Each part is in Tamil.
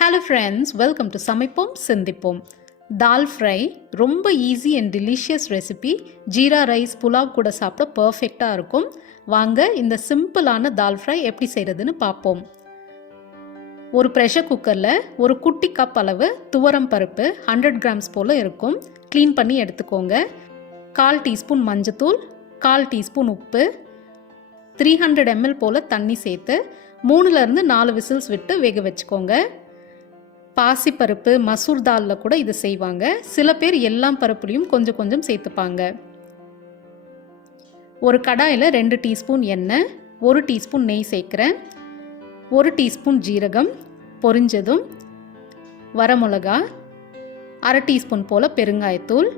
Hello friends, welcome to Samaipom, Sindhipom. Dal Fry, ரொம்ப easy and delicious recipe. Jeera Rice, Pulav கூட சாப்பிட perfectா இருக்கும். வாங்க இந்த சிம்பிளான Dal Fry எப்படி செய்றதுன்னு பார்ப்போம். ஒரு பிரஷர் குக்கரில் ஒரு குட்டி கப் அளவு துவரம் பருப்பு 100 grams போல் இருக்கும். க்ளீன் பண்ணி எடுத்துக்கோங்க. 1/4 டீஸ்பூன் மஞ்சத்தூள், 1/4 டீஸ்பூன் உப்பு, 300 ml போல் தண்ணி சேர்த்து 3லேருந்து 4 விசில்ஸ் விட்டு வேக வச்சுக்கோங்க. பாசிப்பருப்பு மசூர் தாலில் கூட இது செய்வாங்க. சில பேர் எல்லா பருப்புலையும் கொஞ்சம் கொஞ்சம் சேர்த்துப்பாங்க. ஒரு கடாயில் 2 டீஸ்பூன் எண்ணெய், 1 டீஸ்பூன் நெய் சேர்க்குறேன். 1 டீஸ்பூன் ஜீரகம் பொரிஞ்சதும் வரமிளகா, 1/2 டீஸ்பூன் போல் பெருங்காயத்தூள்,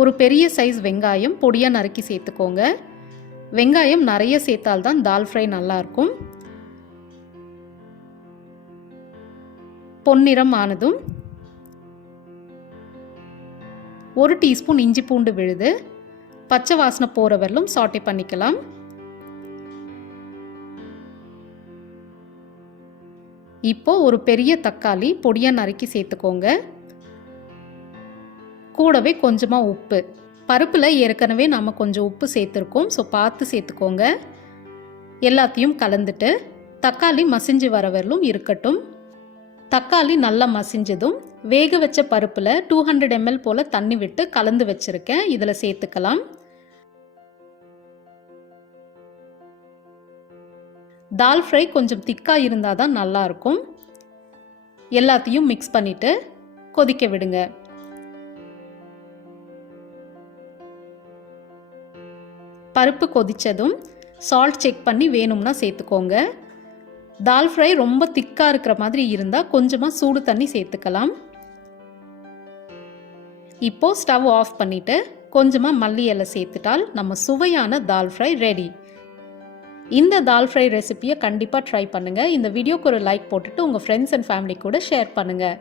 ஒரு பெரிய சைஸ் வெங்காயம் பொடியாக நறுக்கி சேர்த்துக்கோங்க. வெங்காயம் நிறைய சேர்த்தால்தான் தால் ஃப்ரை நல்லாயிருக்கும். பொன்னிறம் ஆனதும் 1 டீஸ்பூன் இஞ்சி பூண்டு விழுது, பச்சை வாசனை போகிற வரலும் சாட்டே பண்ணிக்கலாம். இப்போ ஒரு பெரிய தக்காளி பொடியாக நறுக்கி சேர்த்துக்கோங்க. கூடவே கொஞ்சமாக உப்பு. பருப்பில் ஏற்கனவே நம்ம கொஞ்சம் உப்பு சேர்த்துருக்கோம், ஸோ பார்த்து சேர்த்துக்கோங்க. எல்லாத்தையும் கலந்துட்டு தக்காளி மசிஞ்சு வர வரலும் இருக்கட்டும். தக்காளி நல்லா மசிஞ்சதும் வேக வச்ச பருப்பில் 200 ml போல் தண்ணி விட்டு கலந்து வச்சுருக்கேன், இதில் சேர்த்துக்கலாம். தால் ஃப்ரை கொஞ்சம் திக்காக இருந்தால் தான் நல்லாயிருக்கும். எல்லாத்தையும் மிக்ஸ் பண்ணிவிட்டு கொதிக்க விடுங்க. பருப்பு கொதித்ததும் சால்ட் செக் பண்ணி வேணும்னா சேர்த்துக்கோங்க. தால் ஃப்ரை ரொம்ப திக்காக இருக்கிற மாதிரி இருந்தால் கொஞ்சமாக சூடு தண்ணி சேர்த்துக்கலாம். இப்போது ஸ்டவ் ஆஃப் பண்ணிவிட்டு கொஞ்சமாக மல்லி இலை சேர்த்துட்டால் நம்ம சுவையான தால் ஃப்ரை ரெடி. இந்த தால் ஃப்ரை ரெசிபியை கண்டிப்பாக ட்ரை பண்ணுங்கள். இந்த வீடியோக்கு ஒரு லைக் போட்டுட்டு உங்கள் ஃப்ரெண்ட்ஸ் அண்ட் ஃபேமிலி கூட ஷேர் பண்ணுங்கள்.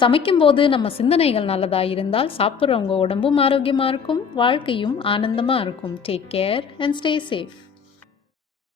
சமைக்கும்போது நம்ம சிந்தனைகள் நல்லதாக இருந்தால் சாப்பிட்றவங்க உடம்பும் ஆரோக்கியமாக இருக்கும், வாழ்க்கையும் ஆனந்தமாக இருக்கும். Take care and stay safe.